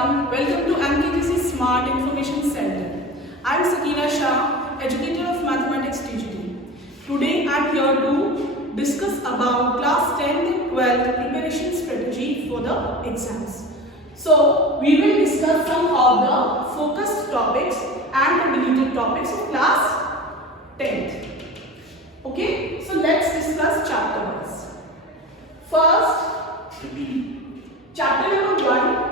everyone, welcome to MKTC Smart Information Center. I am Sakina Shah, educator of Mathematics TGT. Today I am here to discuss about class 10 and 12 preparation strategy for the exams. So we will discuss some of the focused topics and the deleted topics of class 10th. Okay, so let's discuss chapter wise. First, chapter number 1,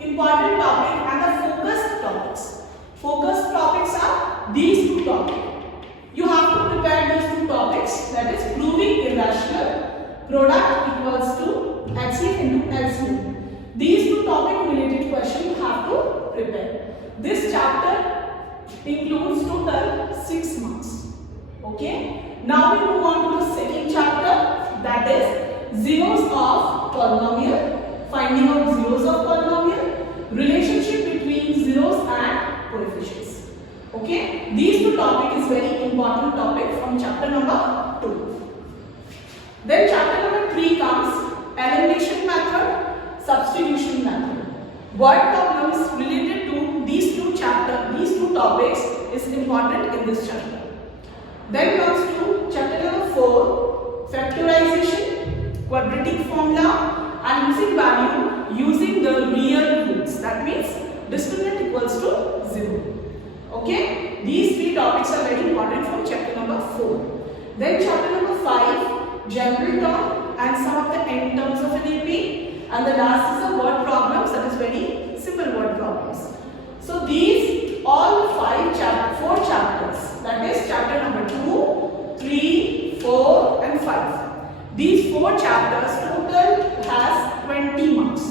important topic and the focused topics. Focused topics are these two topics. You have to prepare these two topics, that is proving irrational product equals to HCF into LCM. These two topic related questions you have to prepare. This chapter includes total 6 marks. Okay. Now we move on to the second chapter, that is zeros of polynomial, finding out zeros of polynomial, relationship between zeros and coefficients. Okay, these two topics is very important topic from chapter number 2. Then chapter number 3 comes elimination method, substitution method. Word problems related to these two topics is important in this chapter. Then comes to chapter number 4, factorization, quadratic formula and using value using the real roots. That means discriminant equals to 0. Okay, these three topics are very important from chapter number 4. Then chapter number 5, general term and some of the end terms of an AP, and the last is the word problems, that is very simple word problems. So these all the 4 chapters, that is chapter number 2, 3, 4 and 5. These 4 chapters total has 20 marks.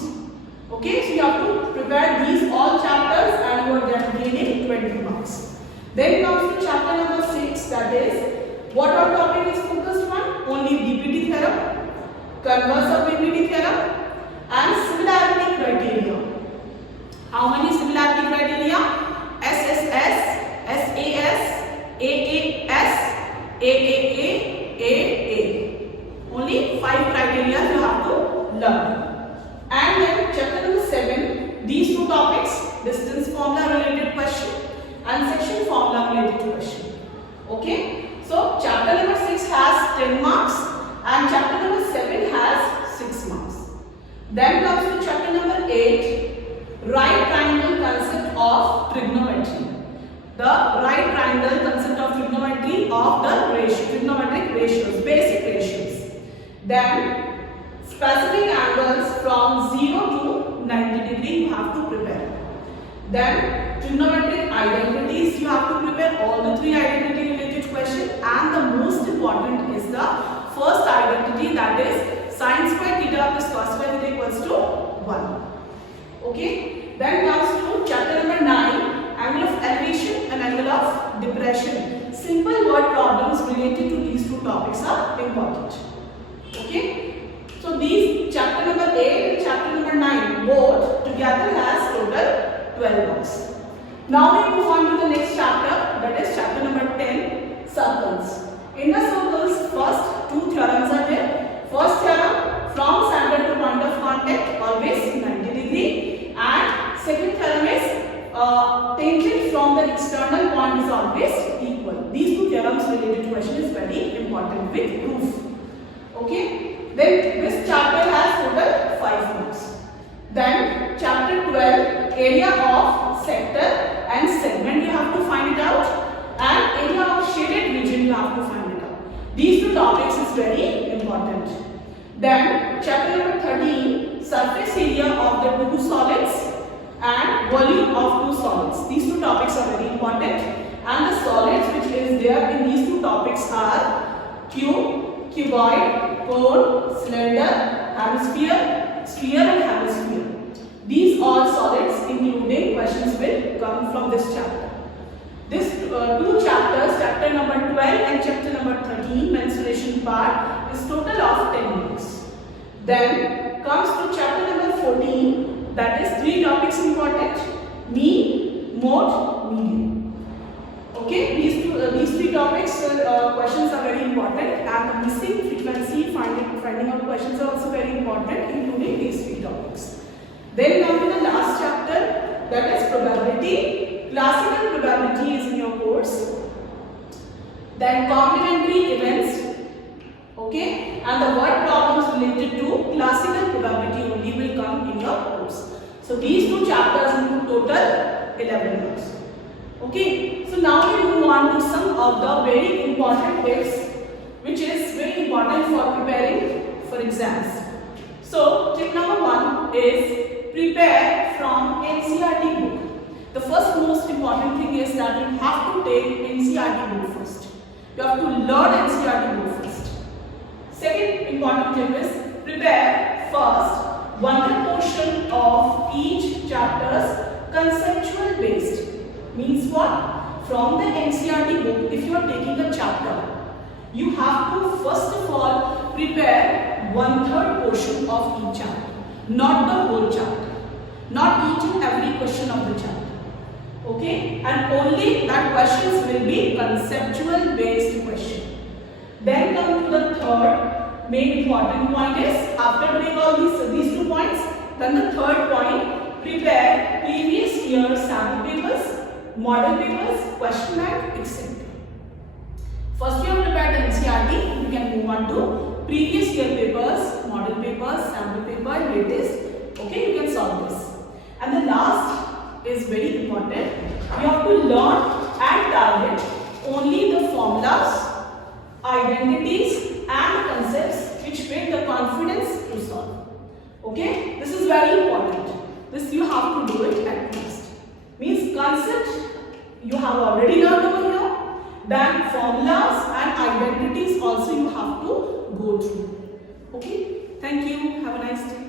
Okay, so you have to prepare these all chapters and you are gaining 20 marks. Then comes to chapter number 6, that is what our topic is focused on? Only DPT theorem, converse of DPT theorem and similarity criteria. How many similarity criteria? SSS, SAS, AAS, AAA, AA. Only 5 criteria you have to learn. And then chapter number 7, these two topics, distance formula related question and section formula related question. Okay, so chapter number 6 has 10 marks and chapter number 7 has 6 marks. Then comes to chapter number 8, right triangle concept of trigonometry. The right triangle concept of trigonometry of the trigonometric ratios, basic ratios. Then specific angles from 0 to 90 degree you have to prepare. Then trigonometric identities, you have to prepare all the 3 identity related questions, and the most important is the first identity, that is sin square theta plus cos square theta equals to 1. Okay, then comes to chapter number 9, angle of elevation and angle of depression. Simple word problems related to these two topics are important. Okay, so these chapter number 8 and chapter number 9 both together has total 12 marks. Now we move on to the next chapter, that is chapter number 10, circles. In the circles, first 2 theorems are there. First theorem, from center to point of contact always 90 degree, and second theorem is tangent from the external point is always equal. These two theorems related question is very important with proof. Okay, then this chapter has total 5 marks. Then chapter 12, area of sector and segment you have to find it out, and area of shaded region you have to find it out. These two topics is very important. Then chapter number 13, surface area of the 2 solids and volume of 2 solids. These two topics are very important, and the solids which is there in these two topics are cube, cuboid, cone, cylinder, hemisphere, sphere and hemisphere. These all solids including questions will come from this chapter. This 2 chapters, chapter number 12 and chapter number 13, mensuration part, is total of 10 marks. Then comes to chapter number 14, that is 3 topics important: mean, mode, median. Okay, these 3 topics questions are very important, and the missing frequency finding out questions are also very important, including these 3 topics. Then come to the last chapter, that is probability. Classical probability is in your course. Then complementary events, okay, and the word problems related to classical probability only will come in your course. So these two chapters include total 11 marks. Okay, so now we move on to some of the very important tips which is very important for preparing for exams. So tip number 1 is prepare from NCERT book. The first most important thing is that you have to take NCERT book first. You have to learn NCERT book first. Second important tip is prepare first one portion of each chapter's conceptual based. Means what? From the NCERT book, if you are taking a chapter, you have to first of all prepare 1/3 portion of each chapter, not the whole chapter, not each and every question of the chapter. Okay, and only that questions will be conceptual based question. Then come to the third main important point is after doing all these 2 points, then the third point, prepare previous year sample papers, model papers, question bank, etc. First you have prepared the NCERT, you can move on to previous year papers, model papers, sample paper, latest. Okay, you can solve this. And the last is very important. You have to learn and target only the formulas, identities and concepts which make the confidence to solve. Okay, this is very important. This you have to do it at least. Means concept you have already learned over here. Then formulas and identities also you have to go through. Okay, thank you. Have a nice day.